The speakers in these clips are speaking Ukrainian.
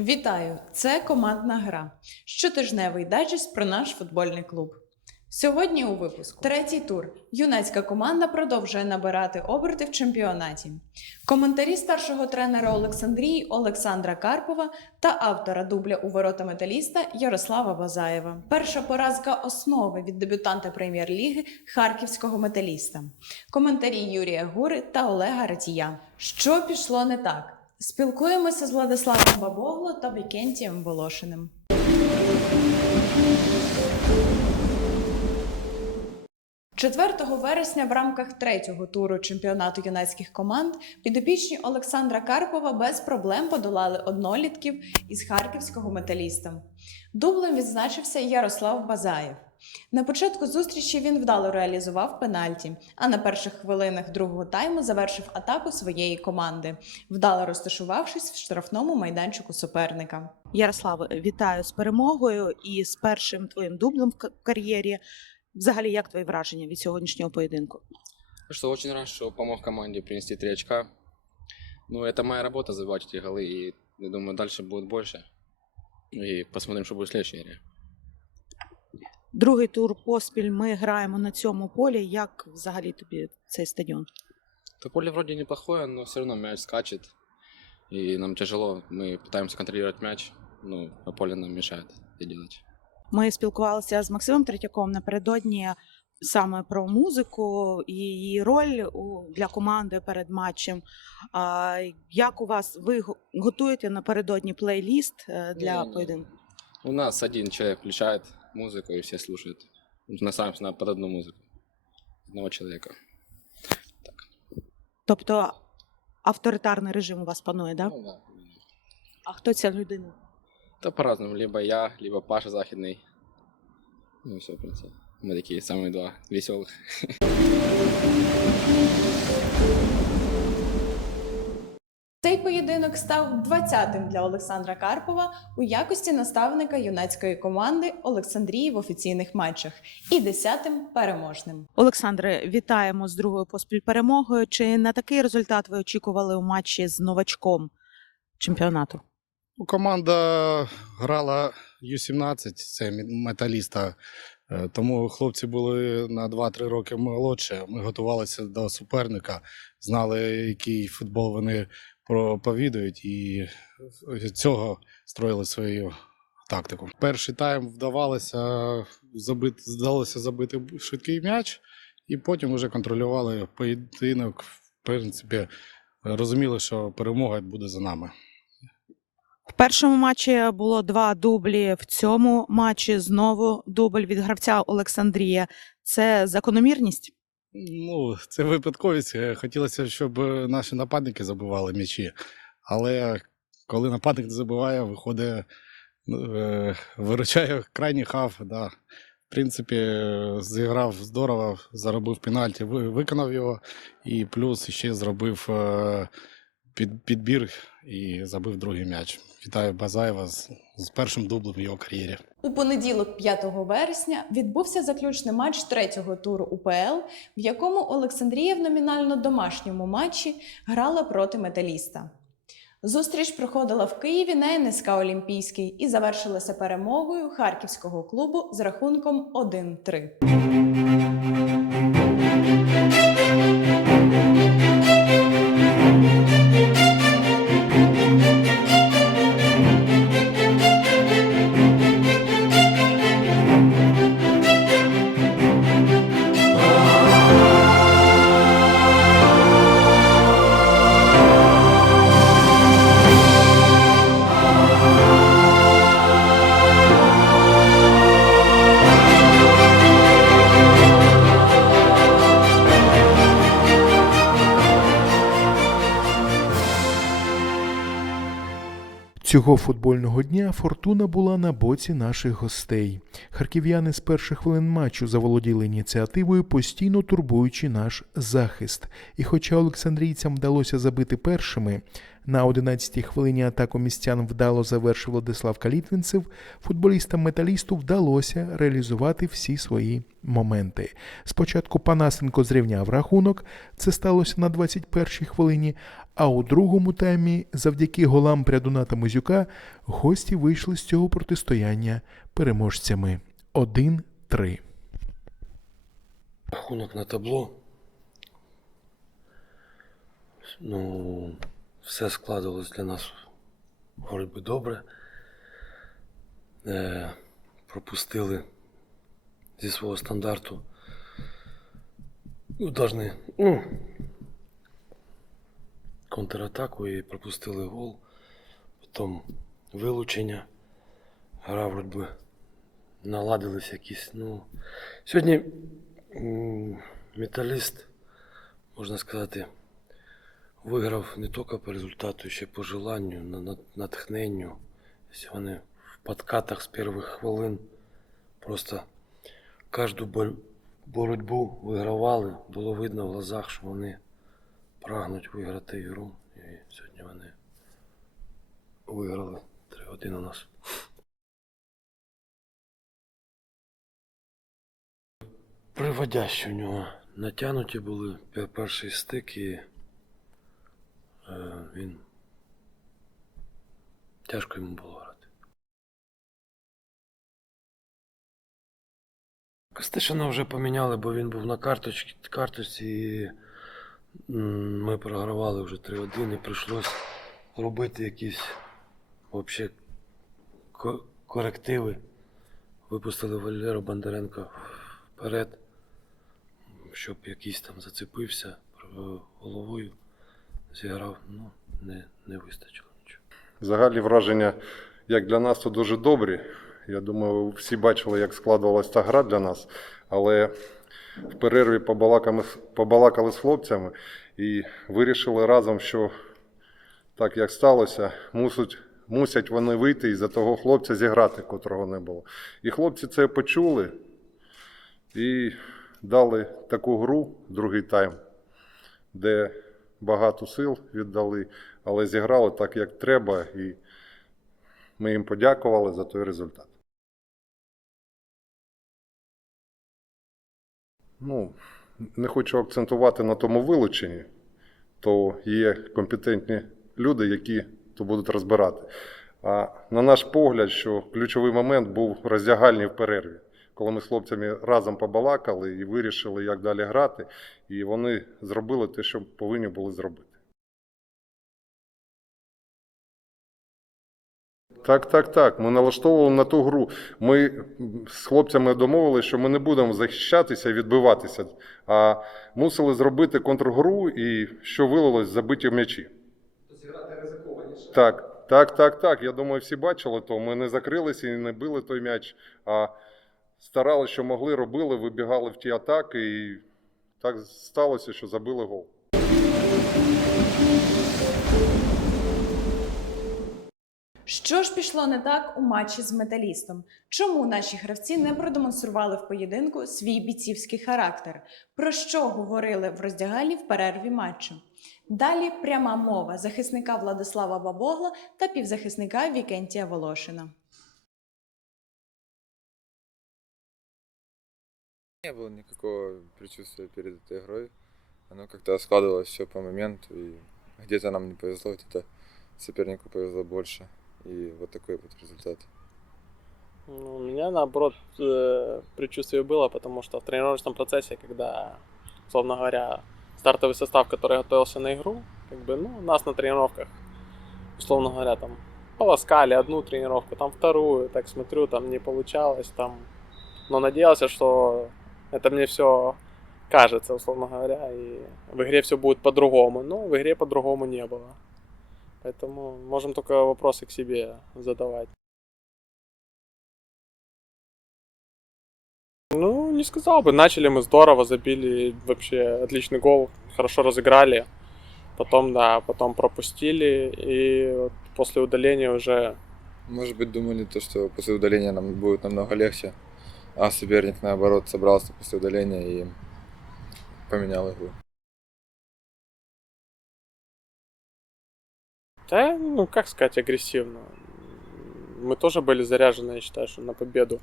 Вітаю! Це командна гра. Щотижневий дайджест про наш футбольний клуб. Сьогодні у випуску третій тур. Юнацька команда продовжує набирати оберти в чемпіонаті. Коментарі старшого тренера Олександрії Олександра Карпова та автора дубля у ворота металіста Ярослава Базаєва. Перша поразка основи від дебютанта прем'єр-ліги харківського металіста. Коментарі Юрія Гури та Олега Ратія. Що пішло не так? Спілкуємося з Владиславом Бабогло та Вікентієм Волошиним. – 4 вересня в рамках третього туру чемпіонату юнацьких команд підопічні Олександра Карпова без проблем подолали однолітків із харківського металіста. Дублем відзначився Ярослав Базаєв. На початку зустрічі він вдало реалізував пенальті, а на перших хвилинах другого тайму завершив атаку своєї команди, вдало розташувавшись в штрафному майданчику суперника. Ярославе, вітаю з перемогою і з першим твоїм дублем в кар'єрі. Взагалі, як твої враження від сьогоднішнього поєдинку? Ну Что очень рад, что помог команде принести три очка. Ну, это моя работа забивать эти голы, и я думаю, дальше будет больше. И посмотрим, что будет в следующей игре. Другий тур поспіль ми граємо на цьому полі. Як взагалі тобі цей стадіон? То поле вроде неплохое, но все равно мяч скачет. И нам тяжело. Мы пытаемся контролировать мяч, но а поле нам мешает это делать. Ми спілкувалися з Максимом Третьяком напередодні саме про музику і її роль для команди перед матчем. Як у вас ви готуєте напередодні плейліст е, для Не-не-не. поєдинку? У нас один человек включает музыку, и все слушают. На самом на под одну музыку. Одного человека. Тобто авторитарний режим у вас панує, да? Ну, да. А хто ця людина? Да по-разному. Либо я, либо Паша Захидный. Ну, все, в принципе. Мы такие самые два веселых. Цей поєдинок став 20-тим для Олександра Карпова у якості наставника юнацької команди Олександрії в офіційних матчах і 10-тим переможним. Олександре, вітаємо з другою поспіль перемогою. Чи на такий результат ви очікували у матчі з новачком чемпіонату? Ну, команда грала Ю-17, це металіста. Е, Тому хлопці були на 2-3 роки молодше. Ми готувалися до суперника, знали, який футбол вони проповідують, і з цього строїли свою тактику. Перший тайм вдавалося забити, здалося забити швидкий м'яч, і потім вже контролювали поєдинок. В принципі, розуміли, що перемога буде за нами. В першому матчі було два дублі. В цьому матчі знову дубль від гравця Олександрія. Це закономірність. Ну, це випадковість. Е, Хотілося, щоб е, наші нападники забивали м'ячі. Але коли нападник не забиває, виходить, ну, е, виручає крайній хав. Да. В принципі, зіграв здорово, заробив пенальті, виконав його, і плюс ще зробив підбір і забив другий м'яч. Вітаю Базаєва з, з першим дублем в його кар'єрі. У понеділок, 5 вересня, відбувся заключний матч третього туру УПЛ, в якому Олександрія в номінально домашньому матчі грала проти металіста. Зустріч проходила в Києві на НСК Олімпійський і завершилася перемогою харківського клубу з рахунком 1-3. Цього футбольного дня фортуна була на боці наших гостей. Харків'яни з перших хвилин матчу заволоділи ініціативою, постійно турбуючи наш захист. І хоча олександрійцям вдалося забити першими, На 11-й хвилині атаку містян вдало завершив Владислав Калітвінцев. Футболістам металісту вдалося реалізувати всі свої моменти. Спочатку Панасенко зрівняв рахунок, це сталося на 21-й хвилині. А у другому таймі, завдяки голам Прядуна та Музюка, гості вийшли з цього протистояння переможцями 1-3. Рахунок на табло. Ну, все складувалось для нас вроді добре. Е, пропустили зі свого стандарту. Ну, должны, ну, контратаку і пропустили гол. Потім вилучення. Гра вроді наладились якісь. Ну, сьогодні металіст, можна сказати, виграв не тільки по результату, ще по желанню, на, на, натхненню. Вони в подкатах з перших хвилин просто кожну боротьбу вигравали, було видно в глазах, що вони прагнуть виграти ігру. І сьогодні вони виграли 3-1 у нас. Приводящі у нього натягнуті були перший стик і е, він тяжко йому було грати. Костишина вже поміняли, бо він був на карточці, карточці і ми програвали вже 3-1 і прийшлось робити якісь ко- корективи. Випустили Валеру Бондаренка вперед, щоб якийсь там зацепився е, головою, зіграв, ну, не, не вистачило нічого. Загальні враження, як для нас, то дуже добрі. Я думаю, всі бачили, як складувалася та гра для нас. Але в перерві побалакали, побалакали з хлопцями і вирішили разом, що так як сталося, мусять, мусять вони вийти і за того хлопця зіграти, котрого не було. І хлопці це почули і дали таку гру, другий тайм, де багато сил віддали, але зіграли так, як треба, і ми їм подякували за той результат. Ну, не хочу акцентувати на тому вилученні, то є компетентні люди, які то будуть розбирати. А на наш погляд, що ключовий момент був роздягальний в перерві, коли ми з хлопцями разом побалакали і вирішили, як далі грати, і вони зробили те, що повинні були зробити. Так, так, так. Ми налаштовували на ту гру. Ми з хлопцями домовилися, що ми не будемо захищатися і відбиватися, а мусили зробити контргру і що вилилось забиті м'ячі. Зіграти ризикованіше. Так, так, так, так. Я думаю, всі бачили то. Ми не закрилися і не били той м'яч, а старалися, що могли, робили, вибігали в ті атаки, і так сталося, що забили гол. Що ж пішло не так у матчі з металістом? Чому наші гравці не продемонстрували в поєдинку свій бійцівський характер? Про що говорили в роздягальні в перерві матчу? Далі пряма мова захисника Владислава Бабогла та півзахисника Вікентія Волошина. Не было никакого предчувствия перед этой игрой. Оно как-то складывалось все по моменту, и где-то нам не повезло, где-то сопернику повезло больше. И вот такой вот результат. Ну, у меня, наоборот, э, предчувствие было, потому что в тренировочном процессе, когда, условно говоря, стартовый состав, который готовился на игру, как бы, ну, нас на тренировках, условно говоря, там, полоскали одну тренировку, там вторую, так смотрю, там не получалось, там, но надеялся, что это мне все кажется, условно говоря, и в игре все будет по-другому, но в игре по-другому не было. Поэтому можем только вопросы к себе задавать. Ну, не сказал бы. Начали мы здорово, забили вообще отличный гол, хорошо разыграли. Потом, да, потом пропустили. И вот после удаления уже Может быть, думали то, что после удаления нам будет намного легче, а соперник, наоборот, собрался после удаления и поменял игру. Да, ну как сказать, агрессивно. Мы тоже были заряжены, я считаю, что на победу.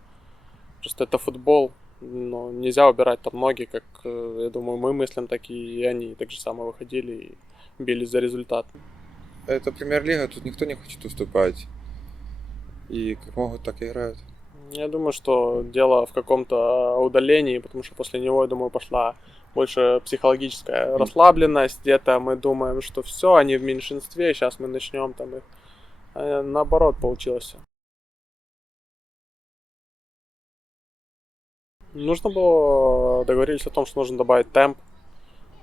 Просто это футбол, но нельзя убирать там ноги, как, э, я думаю, мы мыслим, так и они так же самое выходили и бились за результат. Это премьер-лига, тут никто не хочет уступать. И как могут, так и играют. Я думаю, что дело в каком-то удалении, потому что после него, я думаю, пошла больше психологическая расслабленность. Где-то мы думаем, что все, они в меньшинстве, сейчас мы начнем там их. А наоборот получилось. Нужно было договорились о том, что нужно добавить темп,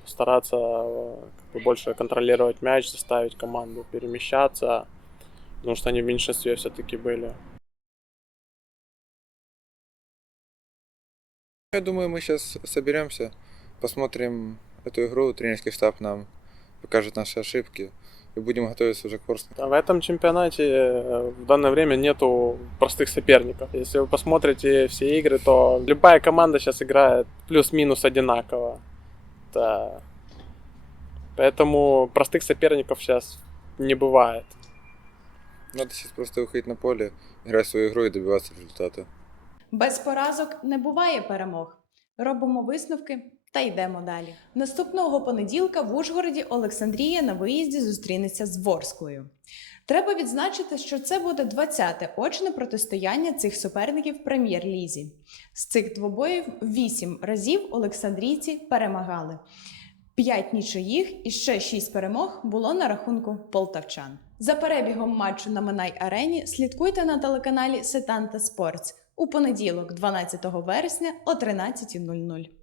стараться э, как бы больше контролировать мяч, заставить команду перемещаться, потому что они в меньшинстве все-таки были. Я думаю, мы сейчас соберемся, посмотрим эту игру, тренерский штаб нам покажет наши ошибки и будем готовиться уже к Ворске. А В этом чемпионате э, в данное время нету простых соперников. Если вы посмотрите все игры, то любая команда сейчас играет плюс-минус одинаково. Да. Поэтому простых соперников сейчас не бывает. Надо сейчас просто выходить на поле, играть свою игру и добиваться результата. Без поразок не буває перемог. Робимо висновки та йдемо далі. Наступного понеділка в Ужгороді Олександрія на виїзді зустрінеться з Ворсклою. Треба відзначити, що це буде 20-те очне протистояння цих суперників в прем'єр-лізі. З цих двобоїв 8 разів Олександрійці перемагали. 5 нічиїх і ще 6 перемог було на рахунку полтавчан. За перебігом матчу на Минай Арені слідкуйте на телеканалі Сетанта Спортс у понеділок, 12 вересня о 13.00.